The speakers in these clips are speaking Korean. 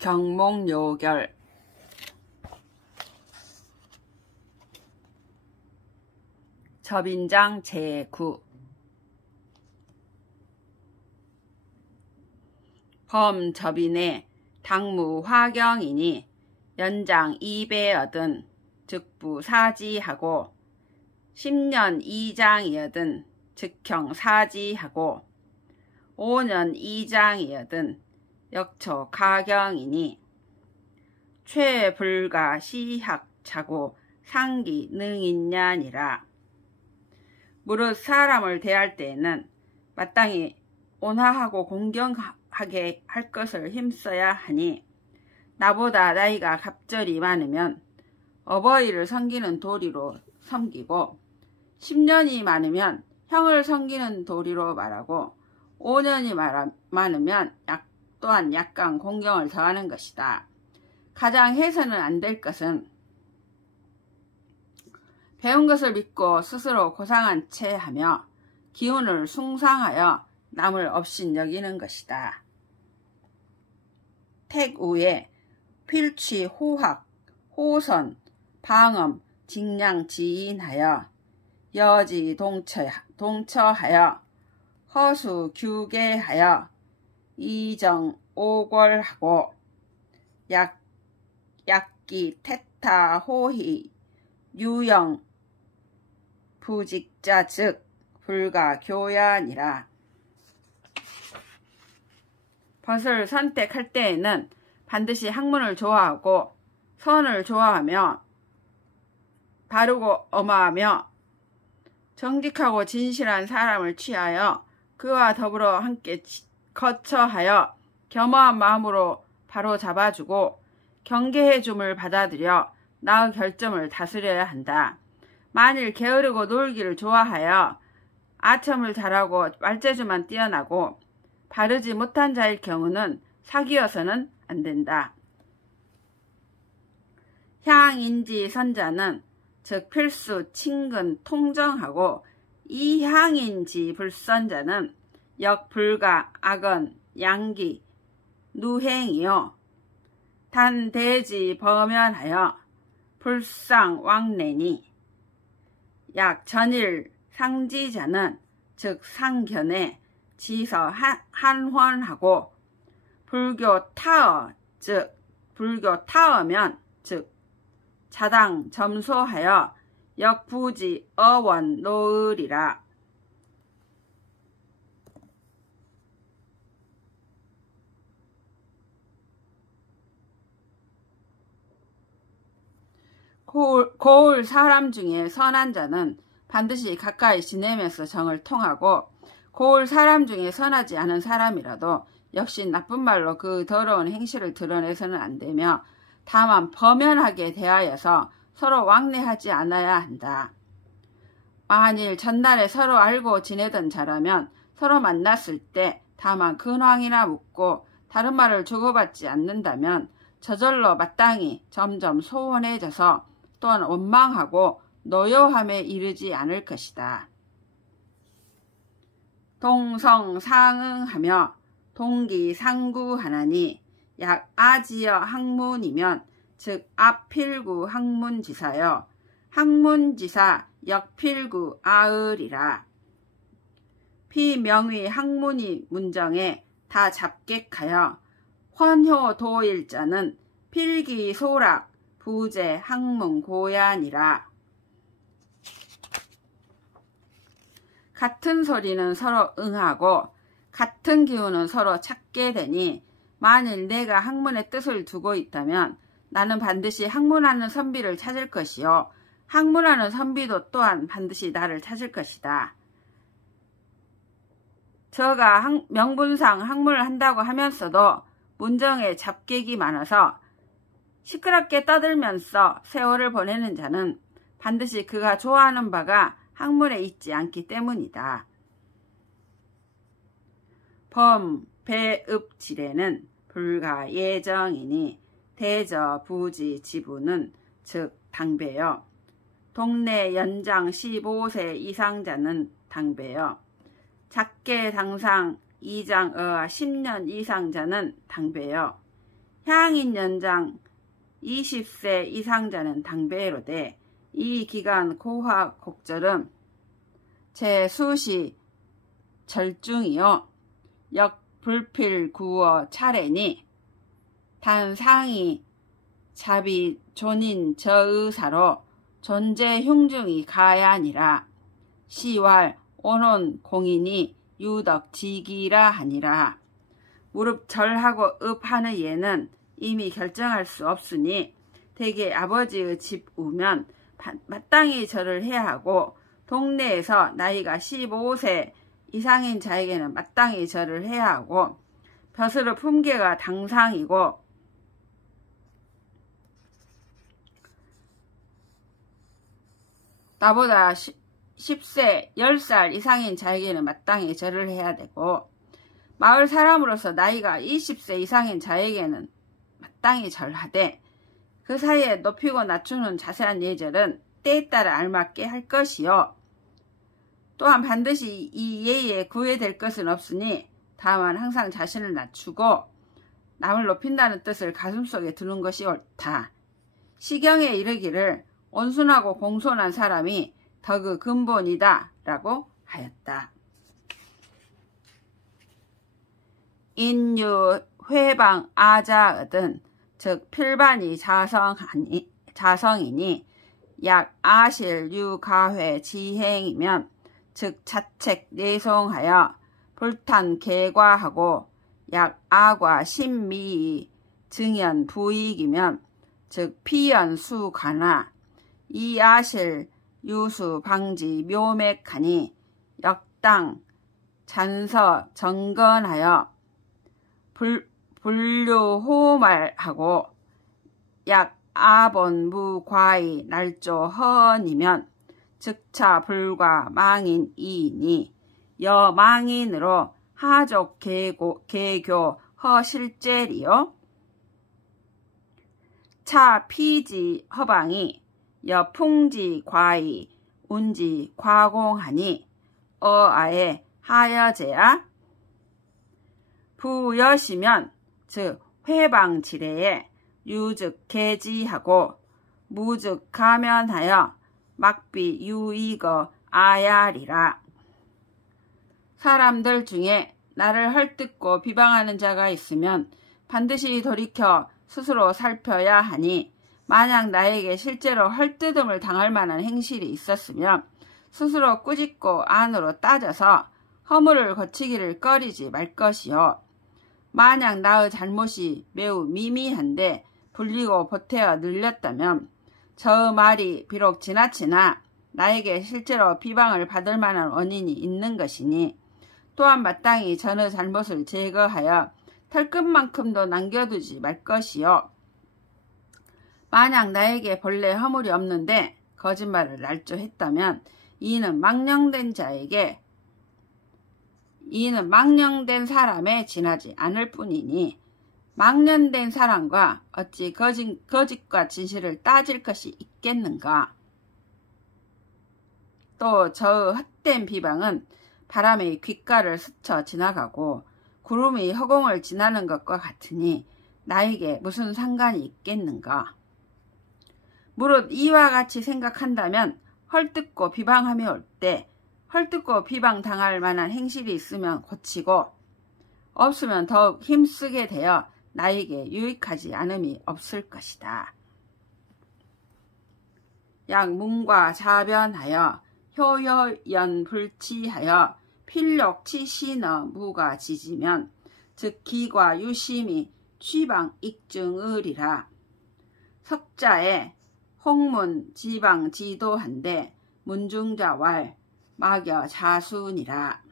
경몽요결 접인장 제9 범접인의 당무 화경이니 연장 2배 얻은 즉부 사지하고 10년 2장이어든 즉형 사지하고 5년 2장이어든 역초 가경이니 최불가 시학차고 상기 능인냐니라. 무릇 사람을 대할 때에는 마땅히 온화하고 공경하게 할 것을 힘써야 하니 나보다 나이가 갑절이 많으면 어버이를 섬기는 도리로 섬기고 10년이 많으면 형을 섬기는 도리로 말하고 5년이 많으면 또한 약간 공경을 더하는 것이다. 가장 해서는 안 될 것은 배운 것을 믿고 스스로 고상한 채 하며 기운을 숭상하여 남을 업신 여기는 것이다. 택우에 필취 호학, 호선, 방엄, 직량 지인하여 여지 동처하여 허수 규계하여 이정 오궐하고 약기 태타 호희 유영 부직자 즉 불가 교야니라. 벗을 선택할 때에는 반드시 학문을 좋아하고 선을 좋아하며 바르고 엄하며 정직하고 진실한 사람을 취하여 그와 더불어 함께 거처하여 겸허한 마음으로 바로 잡아주고 경계해 줌을 받아들여 나의 결점을 다스려야 한다. 만일 게으르고 놀기를 좋아하여 아첨을 잘하고 말재주만 뛰어나고 바르지 못한 자일 경우는 사귀어서는 안 된다. 향인지 선자는 즉 필수 친근 통정하고 이향인지 불선자는 역불가 악언 양기 누행이요 단 대지 범연하여 불상 왕래니 약 전일 상지자는 즉 상견에 지서 한헌하고 불교 타어 즉 불교 타어면 즉 자당 점소하여 역부지 어원 노을이라. 고을 사람 중에 선한 자는 반드시 가까이 지내면서 정을 통하고 고을 사람 중에 선하지 않은 사람이라도 역시 나쁜 말로 그 더러운 행실을 드러내서는 안 되며 다만 범연하게 대하여서 서로 왕래하지 않아야 한다. 만일 전날에 서로 알고 지내던 자라면 서로 만났을 때 다만 근황이나 묻고 다른 말을 주고받지 않는다면 저절로 마땅히 점점 소원해져서 또한 원망하고 노여함에 이르지 않을 것이다. 동성상응하며 동기상구하나니 약 아지여 학문이면 즉 앞필구 학문지사여 학문지사 역필구 아을이라. 피명의 학문이 문정에 다 잡객하여 헌효도일자는 필기소락 부재 학문 고야니라. 같은 소리는 서로 응하고 같은 기운은 서로 찾게 되니 만일 내가 학문의 뜻을 두고 있다면 나는 반드시 학문하는 선비를 찾을 것이요 학문하는 선비도 또한 반드시 나를 찾을 것이다. 저가 명분상 학문을 한다고 하면서도 문정에 잡객이 많아서 시끄럽게 떠들면서 세월을 보내는 자는 반드시 그가 좋아하는 바가 학문에 있지 않기 때문이다. 범배읍지례는 불가 예정이니 대저 부지 지부는 즉 당배여 동네 연장 15세 이상자는 당배여 작게 당상 2장 10년 이상자는 당배여 향인 연장 20세 이상자는 당배로되 이 기간 고화 곡절은 제수시 절중이요 역 불필 구어 차례니 단 상이 자비 존인 저의사로 존재 흉중이 가야니라 시왈 온혼 공인이 유덕 지기라 하니라. 무릎 절하고 읍하는 예는 이미 결정할 수 없으니 대개 아버지의 집 우면 마땅히 절을 해야 하고 동네에서 나이가 15세 이상인 자에게는 마땅히 절을 해야 하고 벼슬의 품계가 당상이고 나보다 10세, 10살 이상인 자에게는 마땅히 절을 해야 되고 마을 사람으로서 나이가 20세 이상인 자에게는 마땅히 절하되 그 사이에 높이고 낮추는 자세한 예절은 때에 따라 알맞게 할 것이요. 또한 반드시 이 예에 구애될 것은 없으니 다만 항상 자신을 낮추고 남을 높인다는 뜻을 가슴속에 두는 것이 옳다. 시경에 이르기를 온순하고 공손한 사람이 덕의 근본이다 라고 하였다. 인유 회방 아자ը든 즉 필반이 자성이니 약 아실 유가회 지행이면 즉 자책 내송하여 불탄 개과하고 약 아과 신미이 증연 부익이면 즉 피연 수가나 이아실 유수 방지 묘맥하니 역당 잔서 정건하여 불류호말하고 약 아본무과의 날조 허언이면 즉차 불과 망인 이이니 여망인으로 하족 개교 허실제리요 차 피지 허방이 여풍지 과이 운지 과공하니 어아에 하여제야 부여시면 즉 회방지례에 유즉 개지하고 무즉 가면하여 막비 유이거 아야리라. 사람들 중에 나를 헐뜯고 비방하는 자가 있으면 반드시 돌이켜 스스로 살펴야 하니 만약 나에게 실제로 헐뜯음을 당할 만한 행실이 있었으면 스스로 꾸짖고 안으로 따져서 허물을 거치기를 꺼리지 말 것이요. 만약 나의 잘못이 매우 미미한데 불리고 보태어 늘렸다면 저 말이 비록 지나치나 나에게 실제로 비방을 받을 만한 원인이 있는 것이니 또한 마땅히 전의 잘못을 제거하여 털끝만큼도 남겨두지 말 것이요. 만약 나에게 본래 허물이 없는데 거짓말을 날조했다면 이는 망령된 사람에 지나지 않을 뿐이니 망령된 사람과 어찌 거짓과 진실을 따질 것이 있겠는가. 또 저의 헛된 비방은 바람의 귓가를 스쳐 지나가고 구름이 허공을 지나는 것과 같으니 나에게 무슨 상관이 있겠는가. 무릇 이와 같이 생각한다면 헐뜯고 비방함이 올 때 헐뜯고 비방당할 만한 행실이 있으면 고치고 없으면 더욱 힘쓰게 되어 나에게 유익하지 않음이 없을 것이다. 약 문과 자변하여 효여연불치하여 필력치신어 무가 지지면 즉 기과 유심이 취방 익증의리라. 석자에 홍문 지방 지도한데 문중자 왈 막여 자순이라.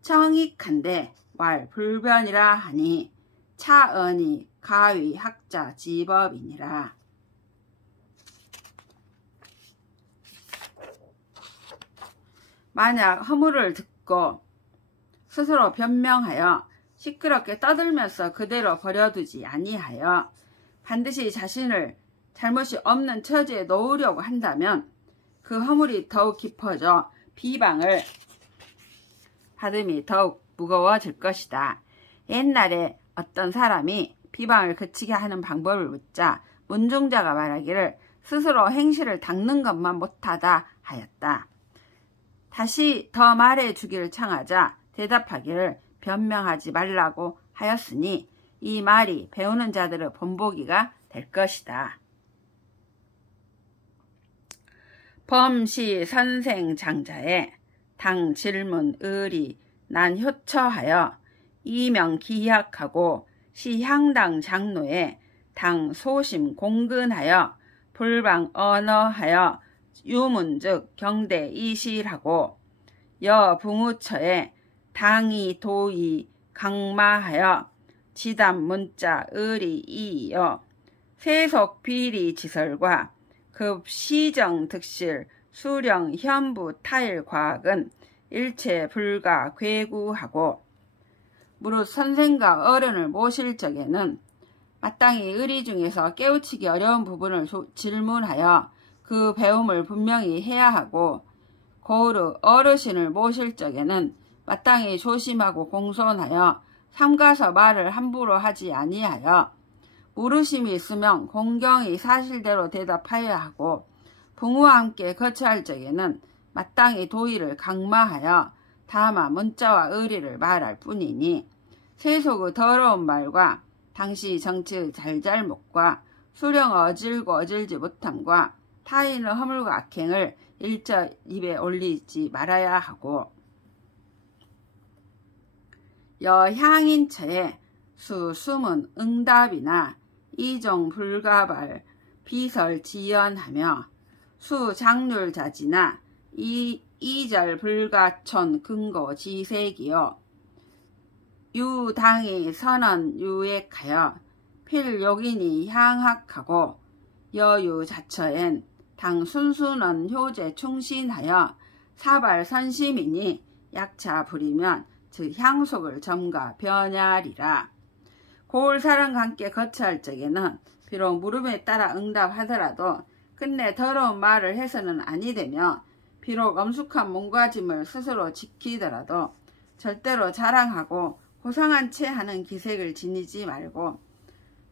청익한데 왈 불변이라 하니 차언이 가위 학자 지법이니라. 만약 허물을 듣고 스스로 변명하여 시끄럽게 떠들면서 그대로 버려두지 아니하여 반드시 자신을 잘못이 없는 처지에 놓으려고 한다면 그 허물이 더욱 깊어져 비방을 받음이 더욱 무거워질 것이다. 옛날에 어떤 사람이 비방을 그치게 하는 방법을 묻자 문중자가 말하기를 스스로 행실을 닦는 것만 못하다 하였다. 다시 더 말해주기를 청하자 대답하기를 변명하지 말라고 하였으니 이 말이 배우는 자들의 본보기가 될 것이다. 범시 선생 장자에 당 질문 의리 난 효처하여 이명 기약하고 시향당 장로에 당 소심 공근하여 불방 언어하여 유문즉 경대 이실하고 여 붕우처에 당이 도이 강마하여 지담 문자 의리 이이여 세속 비리 지설과 급 시정 득실 수령 현부 타일 과학은 일체 불가 괴구하고 무릇 선생과 어른을 모실 적에는 마땅히 의리 중에서 깨우치기 어려운 부분을 질문하여 그 배움을 분명히 해야 하고 고으로 어르신을 모실 적에는 마땅히 조심하고 공손하여 삼가서 말을 함부로 하지 아니하여 물으심이 있으면 공경히 사실대로 대답하여야 하고 부모와 함께 거처할 적에는 마땅히 도의를 강마하여 다만 문자와 의리를 말할 뿐이니 세속의 더러운 말과 당시 정치의 잘잘못과 수령 어질고 어질지 못함과 타인의 허물과 악행을 일절 입에 올리지 말아야 하고 여향인처에 수숨은 응답이나 이종 불가발 비설 지연하며 수장률자지나 이절 불가촌 근고 지색이요 유당이 선언 유액하여 필욕인이 향학하고 여유 자처엔 당 순수는 효제 충신하여 사발 선심이니 약차 부리면 즉 향속을 점가 변야리라. 고을 사람과 함께 거처할 적에는 비록 물음에 따라 응답하더라도 끝내 더러운 말을 해서는 아니되며 비록 엄숙한 몸가짐을 스스로 지키더라도 절대로 자랑하고 고상한 채 하는 기색을 지니지 말고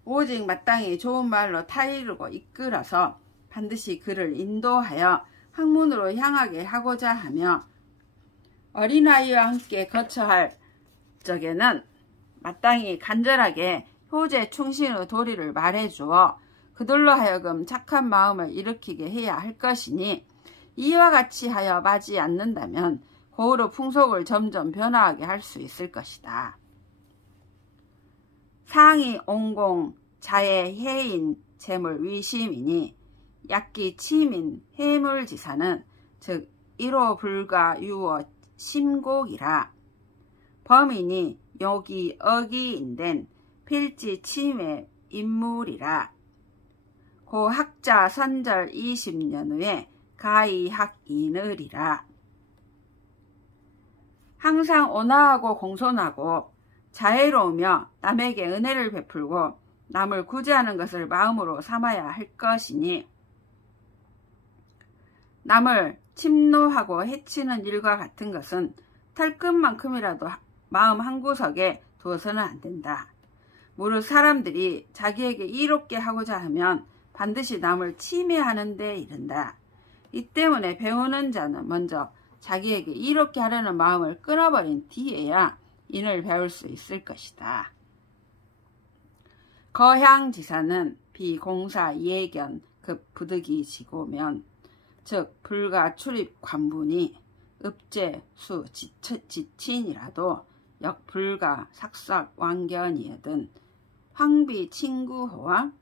오직 마땅히 좋은 말로 타이르고 이끌어서 반드시 그를 인도하여 학문으로 향하게 하고자 하며 어린아이와 함께 거처할 적에는 마땅히 간절하게 효제 충신의 도리를 말해주어 그들로 하여금 착한 마음을 일으키게 해야 할 것이니 이와 같이 하여 마지 않는다면 고으로 풍속을 점점 변화하게 할 수 있을 것이다. 상이 온공 자의 해인 재물 위심이니 약기 치민 해물지사는 즉 1호 불가 유어 심곡이라. 범인이 여기 어기인된 필지 침해 인물이라. 고 학자 선절 20년 후에 가히 학인을이라. 항상 온화하고 공손하고 자애로우며 남에게 은혜를 베풀고 남을 구제하는 것을 마음으로 삼아야 할 것이니 남을 침노하고 해치는 일과 같은 것은 털끝만큼이라도 마음 한구석에 두어서는 안 된다. 무릇 사람들이 자기에게 이롭게 하고자 하면 반드시 남을 침해하는 데 이른다. 이 때문에 배우는 자는 먼저 자기에게 이롭게 하려는 마음을 끊어버린 뒤에야 인을 배울 수 있을 것이다. 거향지사는 비공사 예견 급 부득이 지고면 즉 불가 출입 관분이 읍제 수 지친이라도 역 불가 삭삭 왕견이여든 황비 친구호와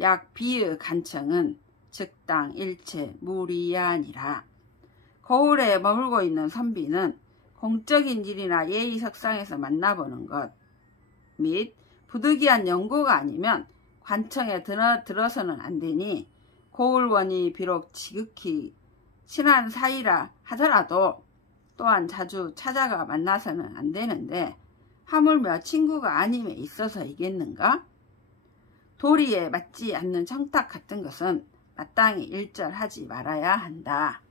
약 비의 간청은 즉당 일체 무리야니라. 거울에 머물고 있는 선비는 공적인 일이나 예의석상에서 만나보는 것 및 부득이한 연고가 아니면 관청에 들어서는 안 되니 고을원이 비록 지극히 친한 사이라 하더라도 또한 자주 찾아가 만나서는 안 되는데 하물며 친구가 아님에 있어서이겠는가? 도리에 맞지 않는 청탁 같은 것은 마땅히 일절하지 말아야 한다.